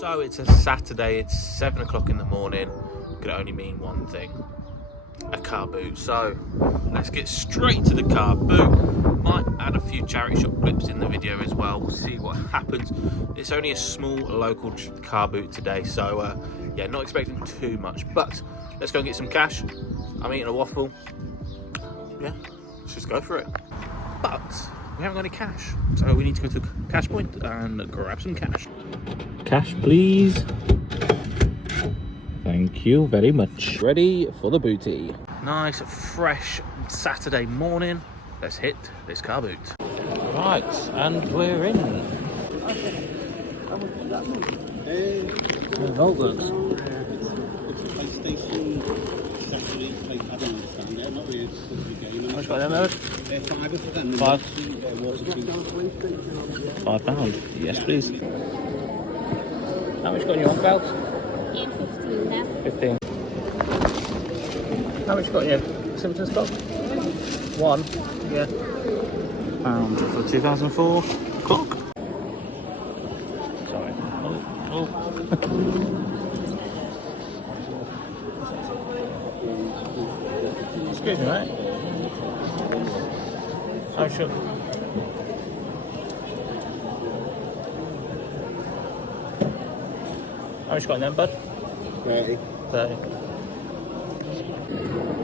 So it's a Saturday, it's 7 o'clock in the morning. Could only mean one thing, a car boot. So let's get straight to the car boot. Might add a few charity shop clips in the video as well. We'll see what happens. It's only a small local car boot today, so yeah, not expecting too much, but let's go and get some cash. I'm eating a waffle. Yeah, let's just go for it. But we haven't got any cash, so we need to go to cash point and grab some cash. Cash, please. Thank you very much. Ready for the booty. Nice, fresh Saturday morning. Let's hit this car boot. Right, and we're in. Oh, works. How much got them, Eric? Five. £5. Yes, please. How much got in your one belt? 15 now. 15. How much got in your Simpson stock? One. Yeah. Pound for 2004 clock. Sorry. Oh. Excuse me, mate. Oh, sure. How much you got in them, bud? 30. 30.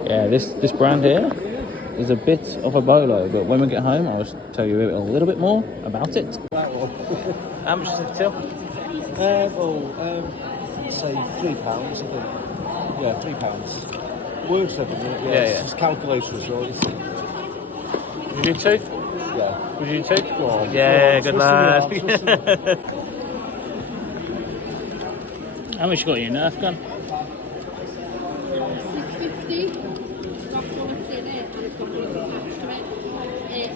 Yeah, this brand here is a bit of a bolo, but when we get home, I'll tell you a little bit more about it. How much is it till? Say £3, I think. Yeah, £3. Works every minute, Yeah. It's calculation as well. Would you do two? Yeah. Would you do two? Go on. Yeah, good lad. How much you got in your Nerf gun? 650. Got bullets in it and it's got bullets attached to it.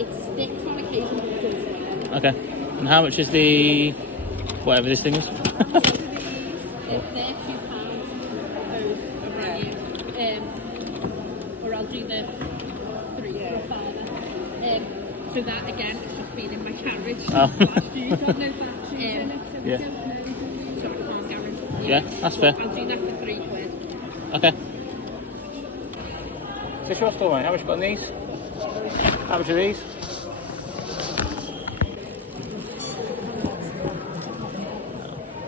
It sticks on occasion. Okay. And how much is the whatever this thing is? They're £2 a brand new. Or I'll do the 3 for a father. So that again, it's just been in my carriage. Oh. You've got no batteries in it. Yeah. So I can't guarantee. Yeah, that's fair. I'll do that for £3. Okay. Fish your store, mate. How much you got in these? How much are these?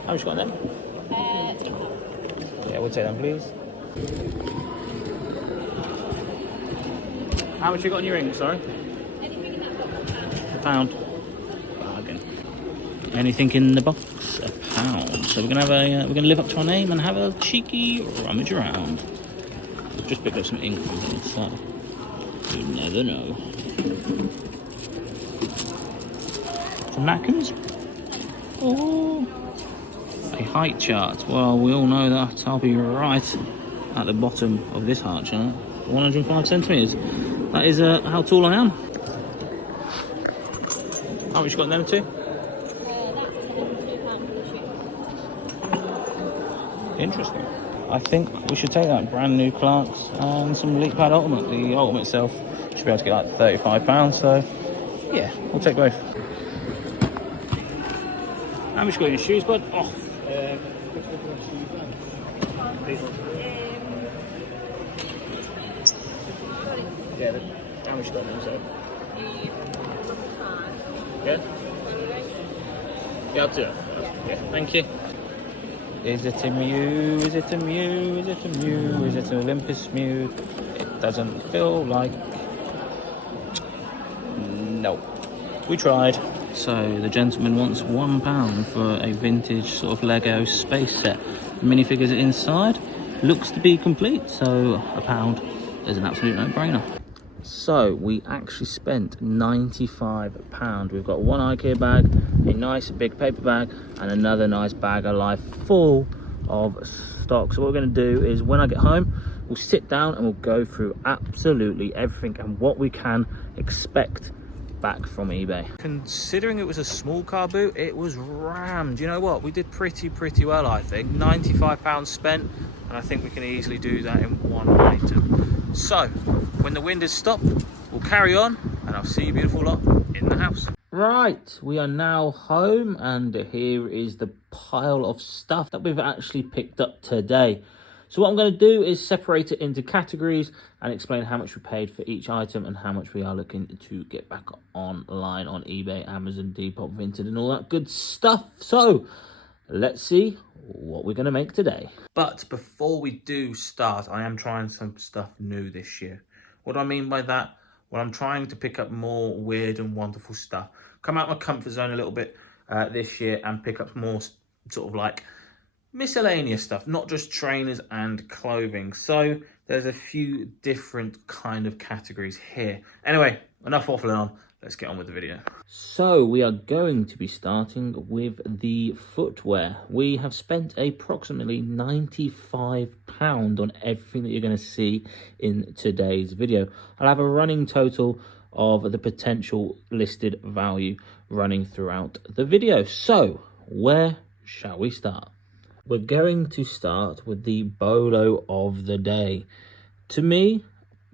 How much you got in them? Yeah, we'll take them, please. How much you got in your ring? Sorry. Anything in that box? £1. Bargain. Anything in the box? £1. So we're gonna live up to our name and have a cheeky rummage around. Just picked up some ink from here, so you never know. Some napkins. Oh, a height chart. Well, we all know that I'll be right at the bottom of this height chart. 105 centimeters. That is how tall I am. How much you got in them two? Interesting. I think we should take that brand new Clarks and some Elite Pad Ultimate. The Ultimate itself should be able to get like £35, so yeah, we'll take both. How much you got in your shoes, bud? Oh. Yeah, how much you got in them, so? Yeah? Yeah, I'll do it. Yeah, thank you. Is it a Mew? Is it a Mew? Is it a Mew? Is it an Olympus Mew? It doesn't feel like... No. We tried. So the gentleman wants £1 for a vintage sort of Lego space set. The minifigures inside looks to be complete, so £1 is an absolute no-brainer. So we actually spent £95. We've got one IKEA bag, a nice big paper bag, and another nice bag of life full of stock. So what we're going to do is when I get home, we'll sit down and we'll go through absolutely everything and what we can expect back from eBay. Considering it was a small car boot, it was rammed. You know what, we did pretty well. I think £95 spent, and I think we can easily do that in one item. So when the wind has stopped, we'll carry on and I'll see you beautiful lot in the house. Right, we are now home, and here is the pile of stuff that we've actually picked up today. So what I'm going to do is separate it into categories and explain how much we paid for each item and how much we are looking to get back online on eBay, Amazon, Depop, Vinted and all that good stuff. So let's see what we're going to make today. But before we do start, I am trying some stuff new this year. What do I mean by that? Well, I'm trying to pick up more weird and wonderful stuff. Come out my comfort zone a little bit this year and pick up more sort of like miscellaneous stuff, not just trainers and clothing. So there's a few different kind of categories here. Anyway, enough waffling on. Let's get on with the video. So we are going to be starting with the footwear. We have spent approximately £95 on everything that you're going to see in today's video. I'll have a running total of the potential listed value running throughout the video. So where shall we start? We're going to start with the bolo of the day. To me,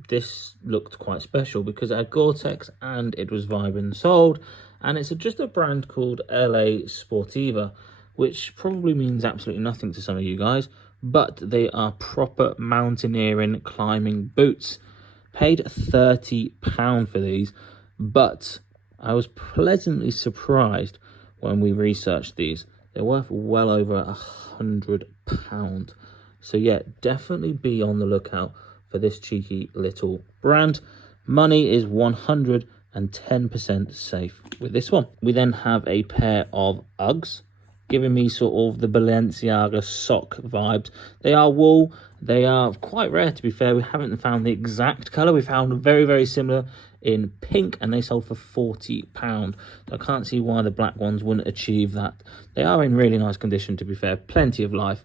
this looked quite special because it had Gore-Tex and it was Vibram sold, and it's just a brand called LA Sportiva, which probably means absolutely nothing to some of you guys, but they are proper mountaineering climbing boots. Paid £30 for these, but I was pleasantly surprised when we researched these. They're worth well over £100. So yeah, definitely be on the lookout for this cheeky little brand. Money is 110% safe with this one. We then have a pair of Uggs, giving me sort of the Balenciaga sock vibes. They are wool. They are quite rare, to be fair. We haven't found the exact colour. We found very, very similar in pink, and they sold for £40. So I can't see why the black ones wouldn't achieve that. They are in really nice condition, to be fair. Plenty of life.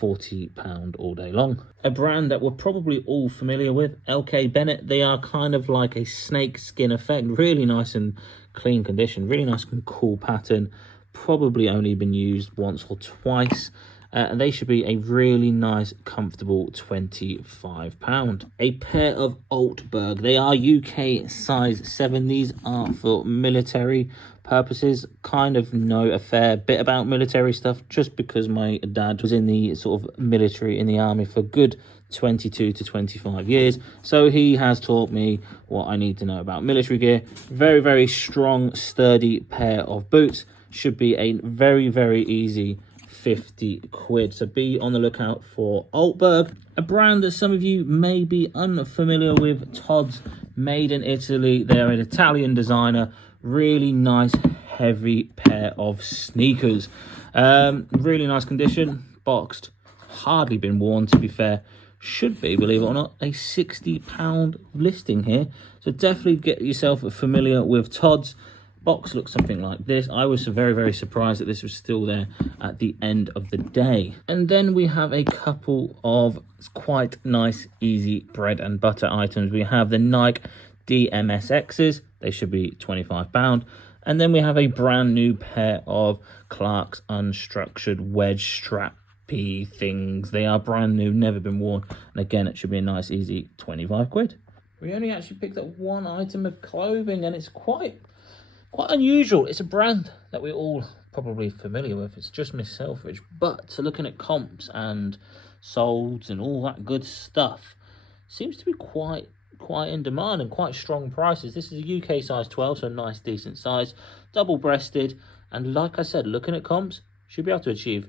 £40 all day long. A brand that we're probably all familiar with, LK Bennett. They are kind of like a snake skin effect. Really nice and clean condition. Really nice and cool pattern. Probably only been used once or twice. And they should be a really nice, comfortable £25. A pair of Altberg. They are UK size 7. These are for military purposes. Kind of know a fair bit about military stuff just because my dad was in the sort of military in the army for good 22 to 25 years. So he has taught me what I need to know about military gear. Very, very strong, sturdy pair of boots. Should be a very, very easy 50 quid. So be on the lookout for Altberg, a brand that some of you may be unfamiliar with. Tod's, made in Italy. They're an Italian designer. Really nice heavy pair of sneakers. Really nice condition, boxed, hardly been worn, to be fair. Should be, believe it or not, a £60 listing here. So definitely get yourself familiar with Tod's. Box looks something like this. I was very, very surprised that this was still there at the end of the day. And then we have a couple of quite nice, easy bread and butter items. We have the Nike DMSXs. They should be £25. And then we have a brand new pair of Clark's unstructured wedge strappy things. They are brand new, never been worn. And again, it should be a nice, easy 25 quid. We only actually picked up one item of clothing, and it's quite unusual. It's a brand that we're all probably familiar with. It's just Miss Selfridge. But looking at comps and solds and all that good stuff, seems to be quite in demand and quite strong prices. This is a UK size 12, so a nice decent size, double breasted, and like I said, looking at comps, should be able to achieve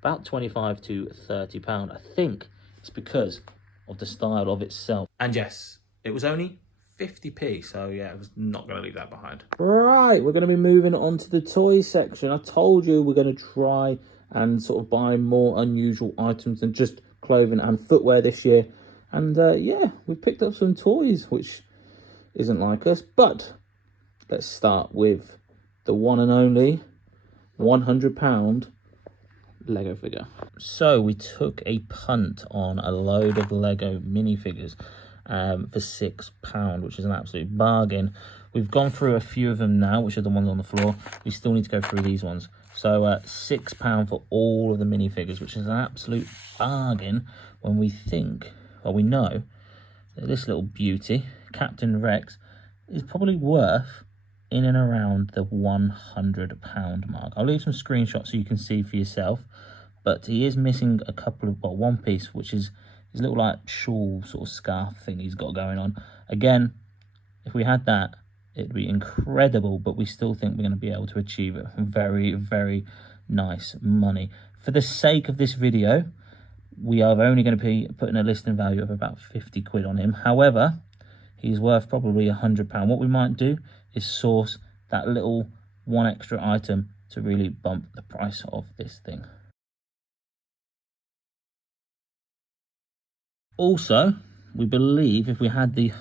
about £25 to £30. I think it's because of the style of itself. And yes, it was only 50p, so yeah, I was not going to leave that behind. Right, we're going to be moving on to the toy section. I told you we're going to try and sort of buy more unusual items than just clothing and footwear this year. And yeah, we picked up some toys, which isn't like us. But let's start with the one and only £100 Lego figure. So we took a punt on a load of Lego minifigures for £6, which is an absolute bargain. We've gone through a few of them now, which are the ones on the floor. We still need to go through these ones. So £6 for all of the minifigures, which is an absolute bargain when we think, well, we know that this little beauty, Captain Rex, is probably worth in and around the £100 mark. I'll leave some screenshots so you can see for yourself, but he is missing a couple of, well, one piece, which is his little like shawl sort of scarf thing he's got going on. Again, if we had that, it'd be incredible, but we still think we're going to be able to achieve it. Very, very nice money. For the sake of this video, we are only going to be putting a listing value of about 50 quid on him. However, he's worth probably £100. What we might do is source that little one extra item to really bump the price of this thing. Also, we believe if we had the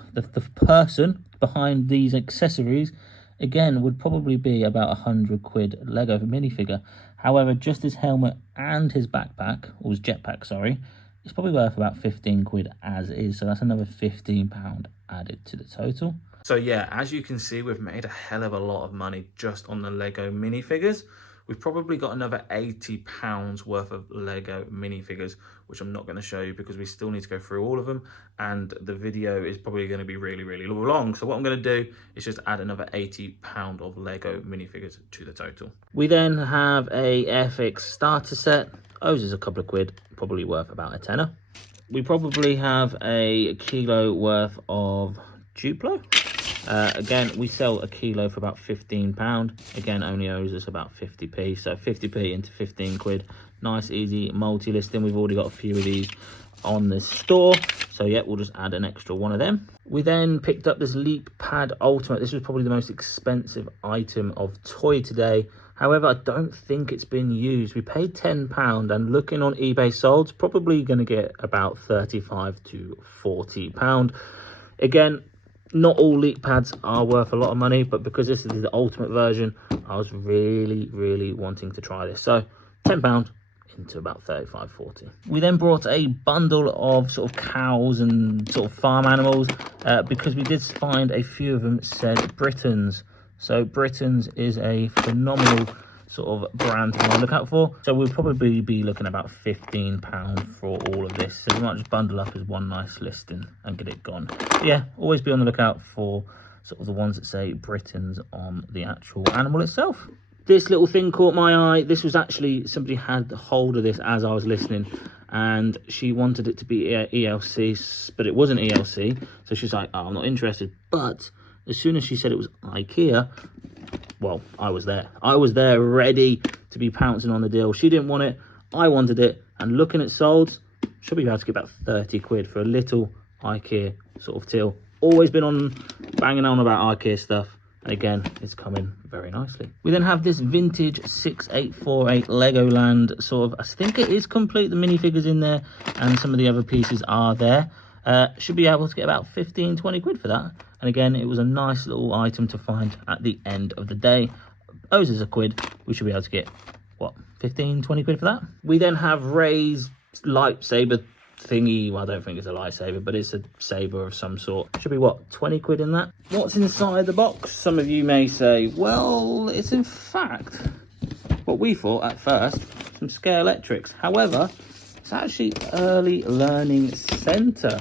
person behind these accessories, again, would probably be about 100 quid Lego minifigure. However, just his helmet and his backpack, or his jetpack, sorry, it's probably worth about 15 quid as is. So that's another £15 added to the total. So yeah, as you can see, we've made a hell of a lot of money just on the Lego minifigures. We've probably got another £80 worth of Lego minifigures, which I'm not going to show you because we still need to go through all of them. And the video is probably going to be really, really long. So what I'm going to do is just add another £80 of Lego minifigures to the total. We then have a FX starter set. Ours is a couple of quid, probably worth about a tenner. We probably have a kilo worth of Duplo. Again, we sell a kilo for about £15. Again, only owes us about 50p. So 50p into 15 quid. Nice, easy multi-listing. We've already got a few of these on the store. So yeah, we'll just add an extra one of them. We then picked up this Leap Pad Ultimate. This was probably the most expensive item of toy today. However, I don't think it's been used. We paid £10 and looking on eBay sold, it's probably going to get about £35 to £40. Again, not all Leap Pads are worth a lot of money, but because this is the ultimate version, I was really wanting to try this. So £10 into about 35, 40. We then brought a bundle of sort of cows and sort of farm animals because we did find a few of them said Britons. So Britons is a phenomenal sort of brand to look out for. So we'll probably be looking about £15 for all of this. So we might just bundle up as one nice listing and get it gone. But yeah, always be on the lookout for sort of the ones that say Britons on the actual animal itself. This little thing caught my eye. This was actually, somebody had hold of this as I was listening, and she wanted it to be ELC, but it wasn't ELC. So she's like, oh, I'm not interested. But as soon as she said it was IKEA, well, I was there. I was there ready to be pouncing on the deal. She didn't want it. I wanted it. And looking at solds, should be able to get about 30 quid for a little IKEA sort of till. Always been on banging on about IKEA stuff. And again, it's coming very nicely. We then have this vintage 6848 Legoland sort of, I think it is complete. The minifigures in there and some of the other pieces are there. Should be able to get about 15, 20 quid for that. And again, it was a nice little item to find at the end of the day. Owes us a quid. We should be able to get, what, 15, 20 quid for that? We then have Ray's lightsaber thingy. Well, I don't think it's a lightsaber, but it's a saber of some sort. Should be, what, 20 quid in that? What's inside the box? Some of you may say, well, it's in fact what we thought at first, some Scare Electrics. However, it's actually Early Learning Center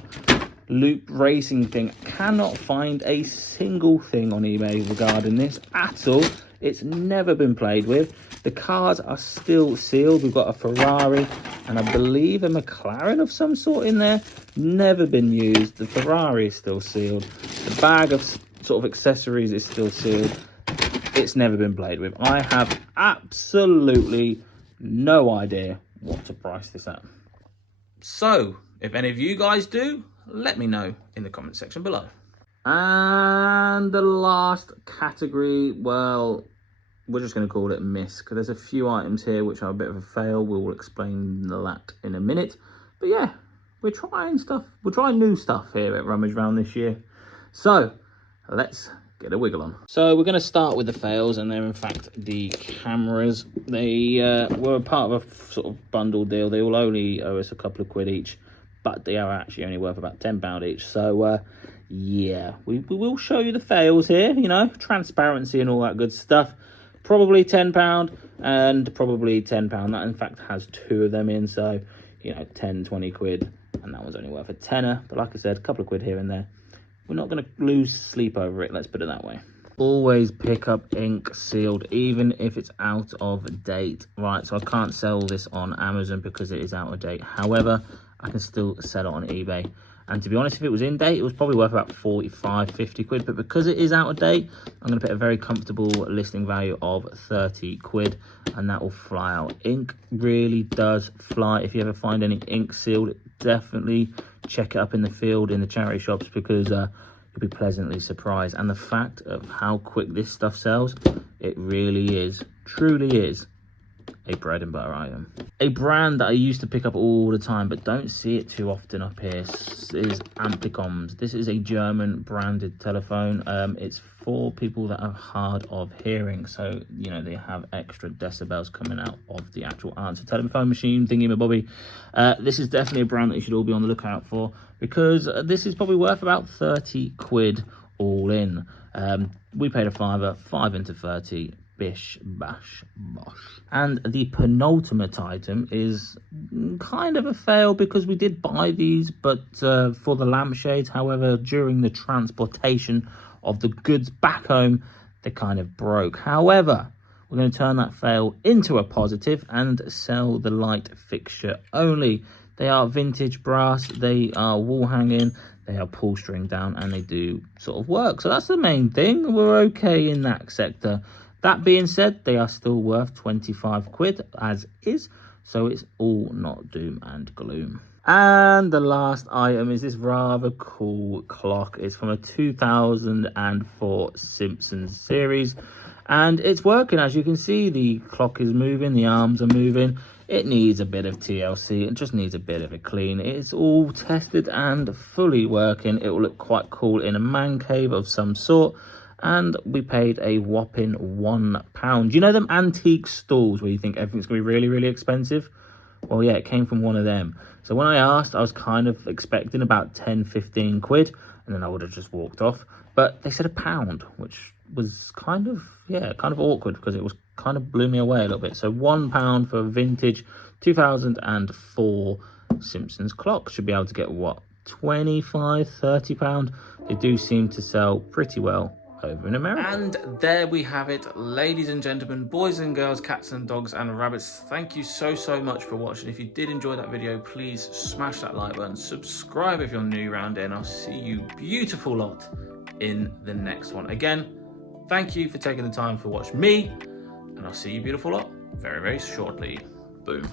loop racing thing. Cannot find a single thing on eBay regarding this at all. It's never been played with. The cars are still sealed. We've got a Ferrari and I believe a McLaren of some sort in there. Never been used. The Ferrari is still sealed. The bag of sort of accessories is still sealed. It's never been played with. I have absolutely no idea what to price this at. So, if any of you guys do, let me know in the comment section below. And the last category, well, we're just going to call it miss, because there's a few items here which are a bit of a fail. We will explain that in a minute. But yeah, we're trying stuff. We're trying new stuff here at RummageAround this year. So, let's get a wiggle on. So we're going to start with the fails, and they're in fact the cameras. They were part of a sort of bundle deal. They will only owe us a couple of quid each, but they are actually only worth about £10 each. So yeah, we will show you the fails here, you know, transparency and all that good stuff. Probably £10 and probably £10. That in fact has two of them in, so you know, 10, 20 quid, and that one's only worth a tenner. But like I said, a couple of quid here and there. We're not going to lose sleep over it, let's put it that way. Always pick up ink sealed, even if it's out of date, right? So I can't sell this on Amazon because it is out of date. However, I can still sell it on eBay. And to be honest, if it was in date, it was probably worth about 45, 50 quid. But because it is out of date, I'm going to put a very comfortable listing value of 30 quid. And that will fly out. Ink really does fly. If you ever find any ink sealed, definitely check it up in the field, in the charity shops, because you'll be pleasantly surprised. And the fact of how quick this stuff sells, it really is, truly is, a bread and butter item. A brand that I used to pick up all the time but don't see it too often up here is Amplicoms. This is a German branded telephone. It's for people that are hard of hearing, so you know they have extra decibels coming out of the actual answer telephone machine thingy-mabobby. This is definitely a brand that you should all be on the lookout for, because this is probably worth about 30 quid all in. We paid a fiver, 5 into 30, bish bash bosh. And the penultimate item is kind of a fail, because we did buy these, but for the lampshades. However, during the transportation of the goods back home, they kind of broke. However, we're going to turn that fail into a positive and sell the light fixture only. They are vintage brass, they are wall hanging, they are pull string down, and they do sort of work. So that's the main thing. We're okay in that sector. That being said, they are still worth 25 quid as is, so it's all not doom and gloom. And the last item is this rather cool clock. It's from a 2004 Simpsons series, and it's working. As you can see, the clock is moving, the arms are moving. It needs a bit of TLC, it just needs a bit of a clean. It's all tested and fully working. It will look quite cool in a man cave of some sort. And we paid a whopping £1. You know them antique stalls where you think everything's going to be really, really expensive? Well, yeah, it came from one of them. So when I asked, I was kind of expecting about 10, 15 quid, and then I would have just walked off. But they said £1, which was kind of, yeah, kind of awkward, because it was kind of blew me away a little bit. So £1 for a vintage 2004 Simpsons clock. Should be able to get, what, 25, 30 pound? They do seem to sell pretty well over in America. And there we have it, ladies and gentlemen, boys and girls, cats and dogs and rabbits. Thank you so much for watching. If you did enjoy that video, please smash that like button, subscribe if you're new around here, and I'll see you beautiful lot in the next one. Again, thank you for taking the time to watch me, and I'll see you beautiful lot very, very shortly. Boom.